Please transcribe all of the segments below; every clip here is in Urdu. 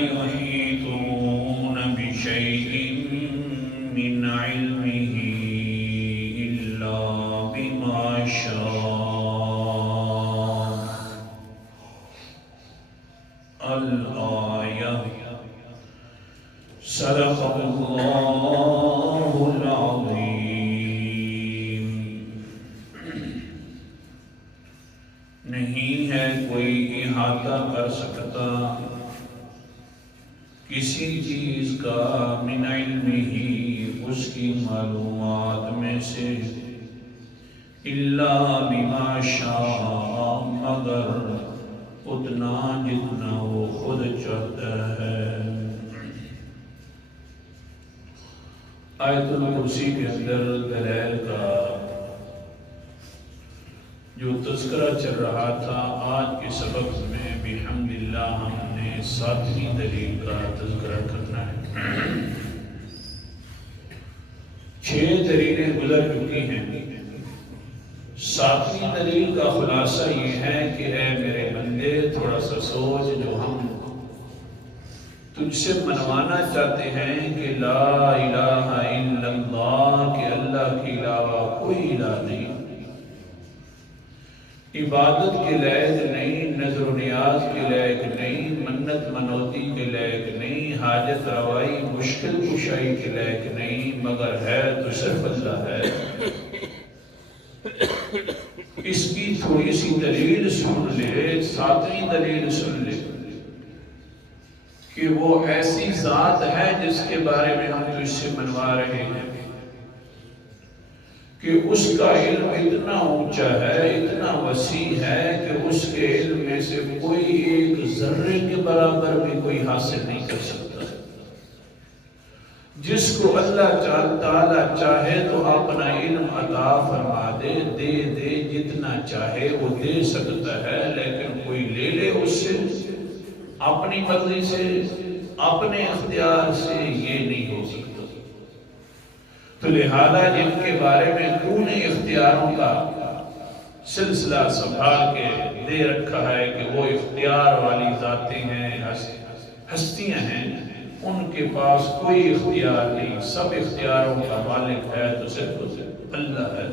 يحيطون بشيء من علمه إلا بما شاء. الآية. صدق اللہ العظیم. نہیں ہے کوئی احاطہ کر سکتا کسی چیز کا من علمہ اس کی معلومات میں سے الا بما شاء مگر اتنا جتنا وہ خود چاہتا ہے. آیت الکرسی کے اندر دلائل کا جو تذکرہ چل رہا تھا، آج کے سبق میں بحمد اللہ ہم نے 7ویں دلیل کا تذکرہ کرنا ہے. 6 دلیلیں گزر چکی ہیں. 7ویں دلیل کا خلاصہ یہ ہے کہ اے میرے بندے تھوڑا سا سوچ، جو ہم تجھ سے منوانا چاہتے ہیں کہ لا الہ الا اللہ، کہ اللہ کے علاوہ کوئی الہ نہیں، عبادت کے لائق نہیں، نظر و نیاز کے لائق نہیں، منت منوتی کے لائق نہیں، حاجت روائی مشکل کشائی کے لائق نہیں، مگر ہے تو صرف اللہ ہے. اس کی تھوڑی سی دلیل سن لے. 7ویں دلیل سن لے کہ وہ ایسی ذات ہے جس کے بارے میں ہم تو اس سے منوا رہے ہیں کہ اس کا علم اتنا اونچا ہے، اتنا وسیع ہے کہ اس کے علم میں سے کوئی ایک ذرے کے برابر بھی کوئی حاصل نہیں کر سکتا. جس کو اللہ تعالیٰ چاہے تو اپنا علم عطا فرما دے، دے جتنا چاہے وہ دے سکتا ہے، لیکن کوئی لے لے اس سے اپنی مرضی سے، اپنے اختیار سے، یہ نہیں ہو سکتا. تو لہذا جن کے بارے میں تو نے اختیاروں کا سلسلہ سنبھال کے دے رکھا ہے کہ وہ اختیار والی ذاتیں ہیں، ہستیاں ہیں، ان کے پاس کوئی اختیار نہیں، سب اختیاروں کا مالک ہے تو صرف اللہ ہے.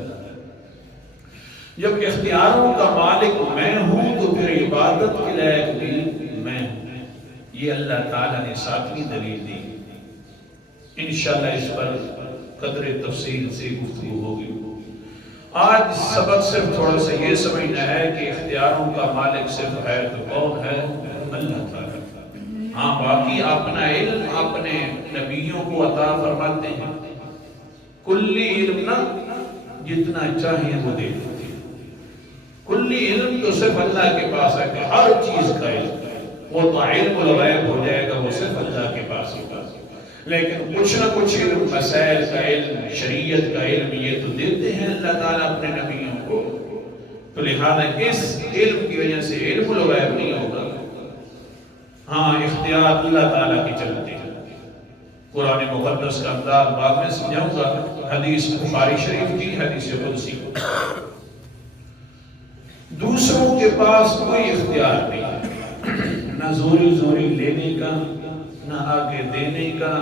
جب اختیاروں کا مالک میں ہوں تو پھر عبادت کے لائق بھی میں ہوں. یہ اللہ تعالیٰ نے 7ویں دلیل دی. انشاءاللہ اس پر قدر تفصیل سے گفتگو ہوگی. آج سبق صرف تھوڑا سا یہ سمجھنا ہے کہ اختیاروں کا مالک صرف ہے تو کون ہے؟ اللہ تعالیٰ. ہاں باقی اپنا علم اپنے نبیوں کو عطا فرماتے ہیں. کلی علم نہ جتنا چاہیں وہ دے دیتے ہیں. کلی علم تو صرف اللہ کے پاس ہے کہ ہر چیز کا علم، وہ تو علم الغیب ہو جائے گا، وہ صرف اللہ کے پاس ہی پاس. لیکن کچھ نہ کچھ علم، مسائل کا علم، شریعت کا علم، یہ تو دیتے ہیں اللہ تعالیٰ اپنے نبیوں کو. تو لہذا اس علم کی وجہ سے علم الغیب نہیں ہوگا. ہاں اختیار اللہ تعالیٰ کی چلتے ہیں. قرآن مقدس کا انداز بعد میں سمجھاؤں گا. حدیث بخاری شریف کی حدیث قدسی کو دوسروں کے پاس کوئی اختیار نہیں، نہ زوری لینے کا، نہ آگے دینے کا،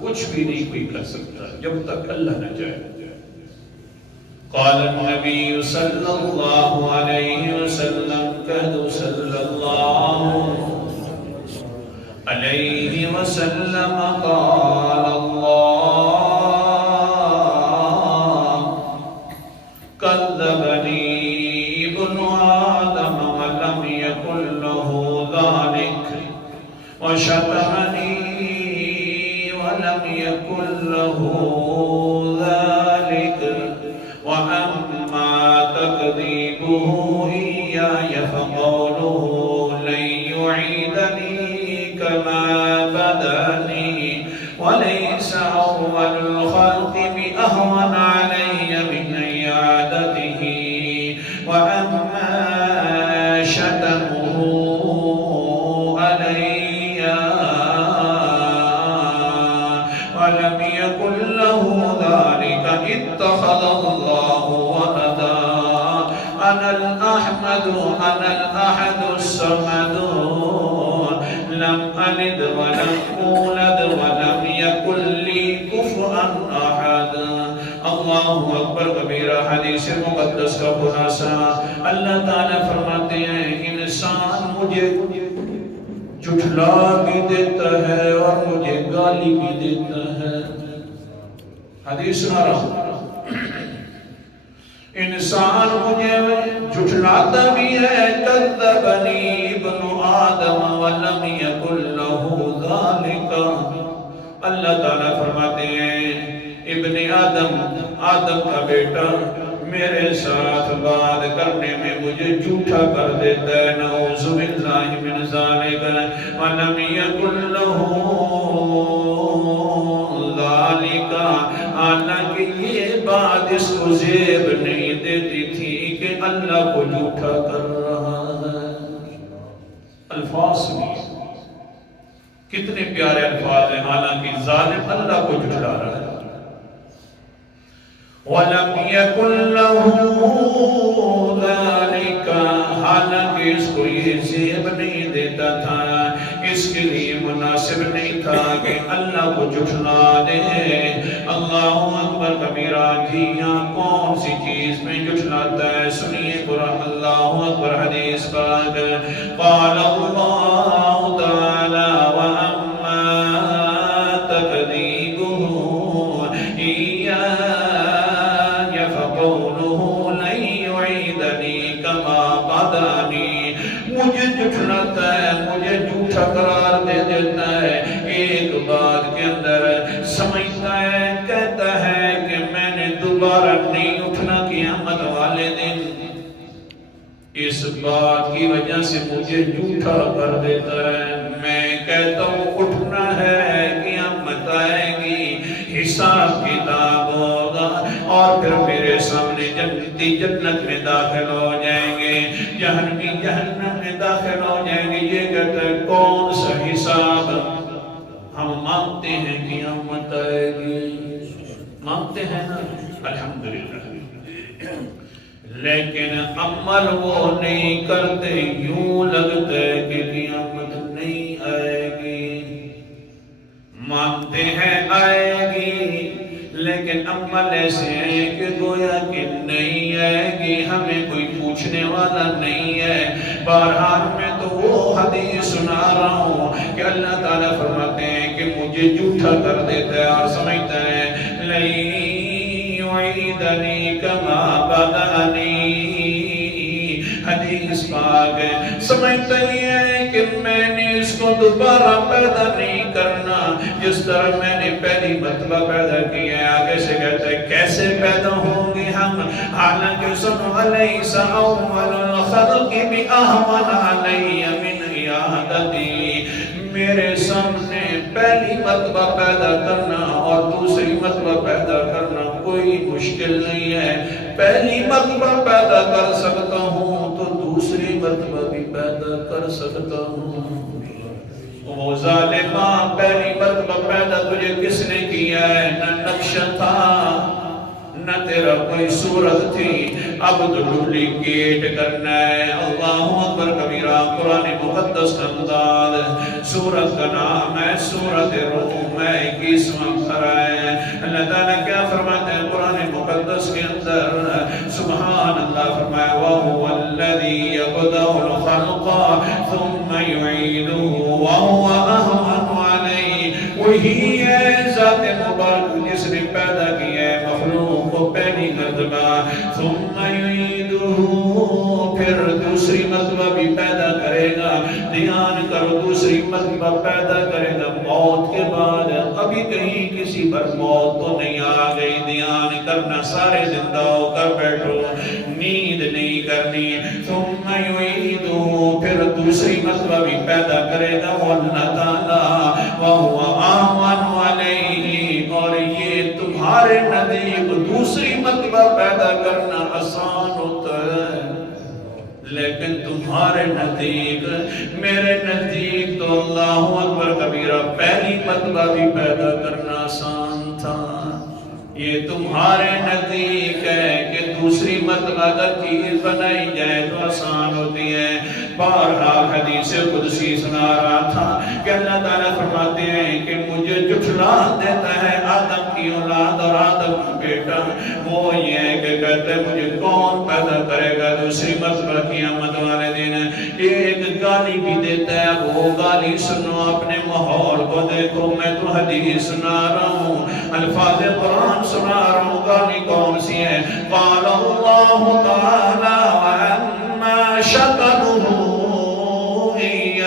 کچھ بھی نہیں کوئی کر سکتا جب تک اللہ نہ چاہے. قال النبی صلی اللہ علیہ وسلم، کہہ دو صلی اللہ علیہ وسلم، قال اللہ کذبنی ابن آدم ولم یکن له ذلک وشتمنی ولم یکن له ذلک وأما تكذيبه إياي فقوله لن يعيدني كما بدأني وليس أول الخلق بأهون علي من عيادته وأما شتمه علي ولم يكن له ذلك اتخذ الله ولدا. أنا الأحمد أنا الأحد الصمد لم ألد ولم أولد ولم يكن لي كفوا أحد. اللہ اکبر کبیرہ. حدیث مقدس کا خلاصہ اللہ تعالیٰ فرماتے ہیں انسان مجھے جھٹلا بھی دیتا ہے اور مجھے گالی بھی دیتا ہے. حدیث سنا رہا ہوں. انسان مجھے جھٹلاتا بھی ہے. کذبنی ابن آدم ولم یکن لہ ذالک. اللہ تعالیٰ فرماتے ہیں ابن آدم کا بیٹا میرے ساتھ بات کرنے میں مجھے جھوٹا کر دیتا ہے. نعوذ باللہ من ذالک. ولم یکن لہ ذالک. حالانکہ یہ بات اس کو زیب نہیں دیتی تھی کہ اللہ کو جھوٹا کر رہا ہے. الفاظ میں کتنے پیارے الفاظ ہیں. حالانکہ ظالم اللہ کو جھٹلا رہا ہے. وَلَمْ يَكُنْ لَهُ ذَلِكَ. حالانکہ اس کو یہ زیب نہیں دیتا تھا, اس کے لیے مناسب نہیں تھا کہ اللہ کو جھٹلا دے. اللہ اکبر کبیرہ. جی یہاں کون سی چیز میں جھٹلاتا ہے سنیے قرآن. اللہ اکبر. حدیث پاک قال اللہ تعالی وَأَمَّا تَكْذِيبُهُ إِيَّايَ فَقَوْلُهُ لَن يُعِيدَنِي كَمَا قَدَانِي. مجھے جھٹلاتا ہے, مجھے جھوٹا قرار دے دیتا ہے. ایک بات کے اندر سمجھتا ہے, کہتا ہے کہ میں نے دوبارہ نہیں اٹھنا قیامت والے دن. اس بات کی وجہ سے مجھے جھوٹا کر دیتا ہے. میں کہتا ہوں اٹھنا ہے, قیامت آئے گی, حساب کتاب ہوگا اور پھر میرے سامنے جنتی جنت میں داخل ہو جائیں گے, جہنمی جہنم میں داخل ہو جائیں گے. یہ کہتا ہے کون سا حساب. ہم مانتے ہیں قیامت آئے گی, مانتے ہیں نا الحمدللہ, لیکن عمل وہ نہیں کرتے. یوں لگتا ہے کہ قیامت نہیں آئے گی. مانتے ہیں آئے گی لیکن عمل ایسے ہیں کہ گویا کہ نہیں آئے گی. ہمیں کوئی پوچھنے والا نہیں ہے. بہرحال میں تو وہ حدیث سنا رہا ہوں کہ اللہ تعالیٰ فرماتے ہیں کہ مجھے جھوٹا کر دیتا ہے اور سمجھتا ہے لَن يُعِيدَنِي كَمَا بَدَأَنِي. حدیث پاک سمجھتا ہی ہے کہ میں نے اس کو دوبارہ پیدا نہیں کرنا جس طرح میں نے پہلی مرتبہ پیدا کیا ہے. آگے سے کہتا ہے کیسے پیدا ہوں گے ہم, حالانکہ سنو علیس اول الخلق بأہون علی من عیادتی. میرے سامنے پہلی مرتبہ پیدا کرنا اور دوسری مرتبہ پیدا کرنا کوئی مشکل نہیں ہے. پہلی مرتبہ پیدا کر سکتا ہوں تو دوسری مرتبہ بھی پیدا کر سکتا ہوں. وہ ظالمہ, پہلی مرتبہ پیدا تجھے کس نے کیا ہے؟ نہ نقشہ تھا نہ تیرا کوئی صورت تھی. اب تو ڈپلیکیٹ کرنا ہے. اللہ اکبر کبیرہ. قرآن مقدس کا انداز. سورت کا نام ہے سورت روم ہے. 21واں پارہ ہے. اللہ تعالیٰ کیا فرماتے ہیں قرآن مقدس کے اندر؟ سبحان اللہ. فرمایا وَهُوَ الَّذِي يَبْدَأُ الْخَلْقَ ثُمَّ يُعِيدُهُ وَهُوَ أَهْوَنُ عَلَيْهِ. وہی ہے ذات مبارک جس نے پیدا کیا ہے مخلوق کو پہلی مرتبہ. ثم يعيده, پھر دوسری مرتبہ بھی پیدا کرے گا. دھیان کرو, دوسری مرتبہ پیدا کرے گا موت کے بعد. ابھی کہیں کسی پر موت تو نہیں آ گئی. دھیان کرنا, سارے زندہ ہو کر بیٹھو, نیند نہیں کرنی. ثم يعيده, پھر دوسری مرتبہ بھی پیدا کرے گا اللہ تعالیٰ. وَهُوَ أَهْوَنُ عَلَيْهِ, اور یہ تمہارے نزدیک دوسری مرتبہ پیدا کرنا آسان ہوتا ہے, لیکن تمہارے نزدیک, میرے نزدیک تو اللہ اکبر کبیرہ پہلی مرتبہ بھی پیدا کرنا آسان تھا. یہ تمہارے نزدیک ہے کہ دوسری مرتبہ اگر چیز بنائی جائے تو آسان ہوتی ہے. بہرحال حدیث قدسی سنا رہا تھا کہ اللہ تعالیٰ فرماتے ہیں کہ مجھے جھٹلا دیتا ہے آدم کی اولاد اور آدم کا بیٹا، وہ یہ ہے کہ کہتے ہیں مجھے کون پیدا کرے گا؟ دوسری مرتبہ قیامت والے دن ایک گالی بھی دیتا ہے، وہ گالی سنو، اپنے ماحول کو دیکھو، میں تو حدیث سنا رہا ہوں، الفاظ قرآن سنا رہا ہوں، گالی کون سی ہے؟ قال اللہ تعالی وَأَمَّا شَكَرُهُ إِيَّايَ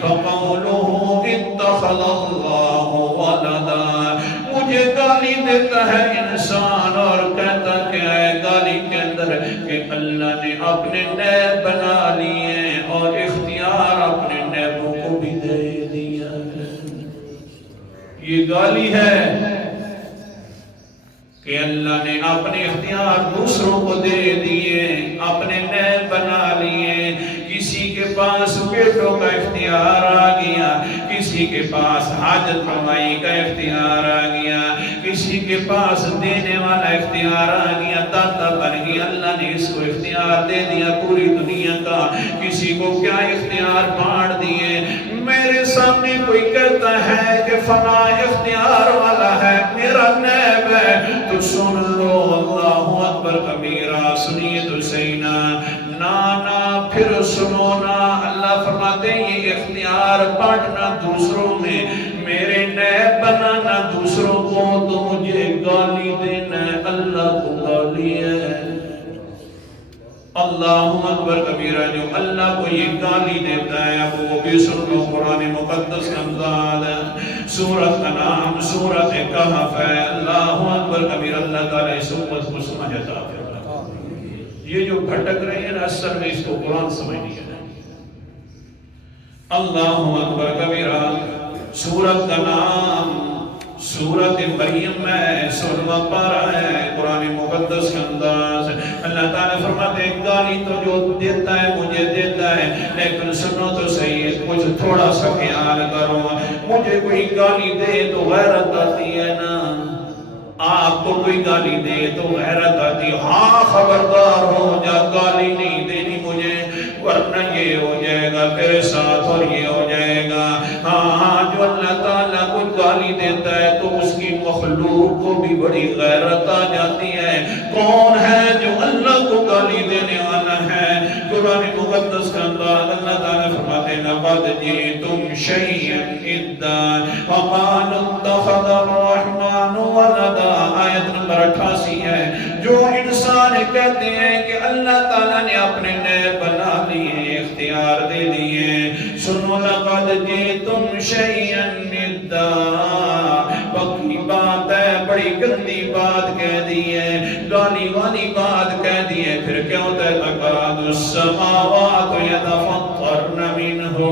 فَقَوْلُهُ اتَّخَذَ اللَّهُ وَلَدًا۔ مجھے گالی دیتا ہے انسان اور کہتا کہ ہے گالی کے اندر کہ اللہ نے اپنے نیب بنا لیے اور اختیار اپنے نیبوں کو بھی دے دیا ہے۔ یہ گالی ہے کہ اللہ نے اپنے اختیار دوسروں کو دے دیے، اپنے نیب بنا لیے۔ کسی کے پاس بیٹوں کا اختیار آ گیا، کسی کے پاس حاجت روائی کا اختیار آ گیا، کسی کے پاس دینے والا اختیار آ گیا، داتا بن گیا۔ اللہ نے اس کو اختیار دے دیا پوری دنیا کا۔ کسی کو کیا اختیار بانٹ دیے۔ میرے سامنے کوئی کہتا ہے کہ فلاں اختیار والا ہے، میرا نیب ہے، تو سن لو اللہ اکبر کبیرہ، سنیے تو صحیح نا پھر سنو نا۔ اللہ فرماتے ہیں یہ اختیار بانٹنا دوسروں میں، میرے نیب بنانا دوسروں کو، تو مجھے گالی دینا ہے، اللہ کو گالی ہے۔ اللہ اکبر کبیرہ، جو اللہ کو یہ گالی دیتا ہے، اب وہ بھی سن لو۔ قرآن مقدس کا امداد سورت کا نام سورت کہف ہے۔ اللہ اکبر کبیرہ، اللہ تعالیٰ اس امت کو سمجھتا ہے۔ یہ جو بھٹک رہے ہیں اصل میں اس کو قرآن سمجھ نہیں ہے۔ اللہ اکبر کبیرہ، سورت کا نام سورت مریم ہے، 16واں پارہ ہے قرآن مقدس کے انداز۔ اللہ تعالیٰ فرماتے ہیں گالی تو جو دیتا ہے مجھے دیتا ہے، لیکن سنو تو صحیح، کچھ تھوڑا سا خیال کرو۔ مجھے کوئی گالی دے تو غیرت آتی ہے نا، آپ کو کوئی گالی دے تو غیرت آتی ہے۔ ہاں خبردار ہو جا، گالی نہیں دینی مجھے، ورنہ یہ ہو جائے گا تیرے ساتھ اور یہ ہو جائے گا۔ ہاں جو اللہ تعالیٰ کو گالی دیتا ہے تو اس کی مخلوق کو بھی بڑی غیرت آ جاتی ہے۔ کون ہے جو اللہ کو گالی دینے والا ہے؟ قرآن مقدس کا انداز، اللہ تعالیٰ فرماتے ہیں لَقَدْ جِئْتُمْ شَيْئًا إِدًّا وَقَالُوا اتَّخَذَ الرَّحْمَنُ وَلَدًا۔ آیت نمبر 88 ہے۔ جو انسان کہتے ہیں کہ اللہ تعالیٰ نے اپنے نیب بنا لیے، اختیار دے دیے، سنو لَقَدْ جِئْتُمْ شَيْئًا إِدًّا، پکی بات ہے، بڑی گندی بات کہہ دی ہے، گالی والی بات کہہ دی ہے۔ پھر کیا ہوتا ہے؟ تَكَادُ السَّمَاوَاتُ يَتَفَطَّرْنَ مِنْهُ،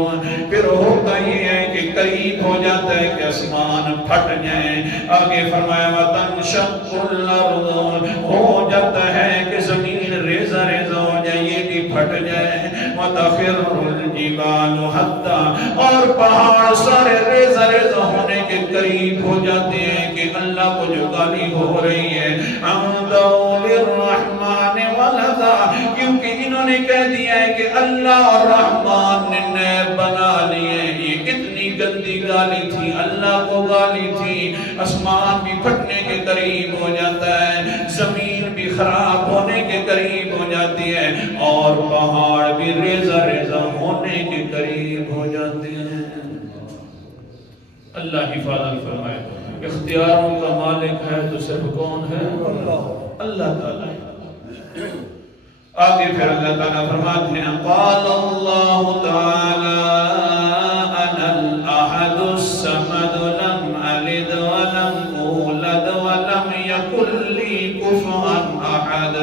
پھر ہوتا یہ ہے کہ قریب ہو جاتا ہے کہ آسمان پھٹ جائیں۔ آگے فرمایا وَتَنشَقُّ الْأَرْضُ، ہو جاتا ہے کہ زمین ریزہ ریزہ ہو جائے، یہ بھی پھٹ جائے۔ وَتَخِرُّ الْجِبَالُ حَتَّى، اور پہاڑ سارے ریزہ ریزہ ہونے کے قریب ہو جاتے ہیں کہ اللہ کو جو گالی ہو رہی ہے أَنْدَوْ لِلرَّحْمَنِ وَلَدًا، کیونکہ انہوں نے کہہ دیا ہے کہ اللہ اور رحمان نے نیب بنا لیے۔ یہ اتنی گندی گالی تھی، اللہ کو گالی تھی۔ آسمان بھی پھٹنے کے قریب ہو جاتا ہے، زمین بھی خراب ہونے کے قریب ہو جاتی ہے، اور پہاڑ بھی ریزہ ریزہ ہونے کے قریب ہو جاتے ہیں۔ اللہ حفاظت فرمائے۔ اختیاروں کا مالک ہے تو صرف کون ہے؟ اللہ تعالیٰ۔ آگے پھر اللہ تعالیٰ فرماتے ہیں قال اللہ تعالیٰ انا الاحد الصمد لم الد ولم اولد ولم یکن لی کفوا احد۔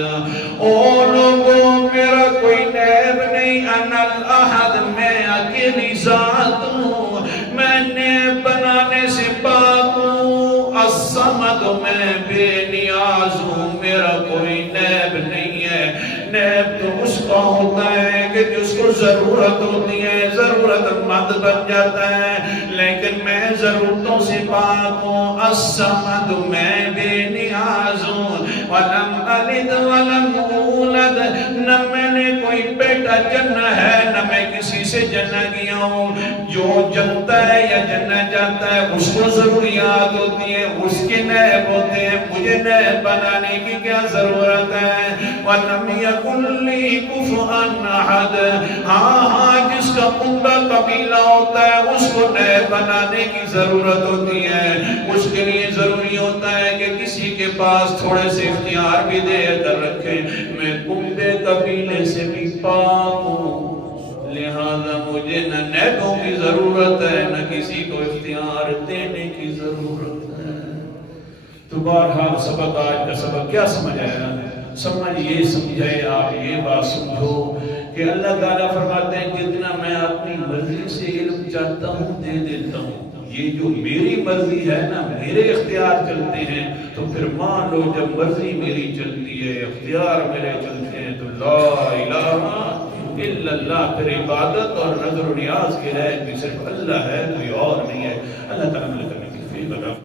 او لوگوں میرا کوئی نیب نہیں، انا الاحد، میں اکیلی ذات ہوں، میں نیب بنانے سے پاک ہوں، الصمد، میں بے نیاز ہوں، میرا کوئی نیب نہیں ہے۔ نیب تو اس کا ہوتا ہے کہ جس کو ضرورت ہوتی ہے، ضرورت مند بن جاتا ہے، لیکن میں ضرورتوں سے پاک ہوں۔ الصمد، میں بے نیاز ہوں۔ ولم الد ولم اولد، نہ میں نے کوئی بیٹا بیٹا جننا ہے نہ میں کسی سے جننا گیا ہوں. جو جنتا ہے یا جننا جاتا ہے اس کو ضروریات ہوتی ہیں, اس کے نیب ہوتے ہیں, مجھے نیب بنانے کی کیا ضرورت ہے. وَلَمْ يَكُنْ لِي كُفُوًا أَحَدٌ. ہاں جس کا عمدہ قبیلہ ہوتا ہے اس کو نیب بنانے کی ضرورت ہوتی ہے. اس کے لیے ضروری ہوتا ہے کہ کسی کے پاس تھوڑے سے اختیار بھی دے کر رکھے. میں عمدے قبیلے سے بھی پاک ہوں, لہذا مجھے نہ نیبوں کی ضرورت ہے نہ کسی کو اختیار دینے کی ضرورت ہے. تو بہرحال سبق, آج کا سبق کیا سمجھ آیا؟ سمجھ یہ سمجھائے آپ یہ بات سمجھو کہ اللہ تعالیٰ فرماتے ہیں جتنا میں اپنی مرضی سے علم چاہتا ہوں دے دیتا ہوں. یہ جو میری مرضی ہے نا, میرے اختیار چلتے ہیں, تو پھر مان لو جب مرضی میری چلتی ہے, اختیار میرے چلتے ہیں, تو لا الہ الا اللہ, پھر عبادت اور نظر و نیاز کے لائق بھی صرف اللہ ہے, کوئی اور نہیں ہے. اللہ تعالیٰ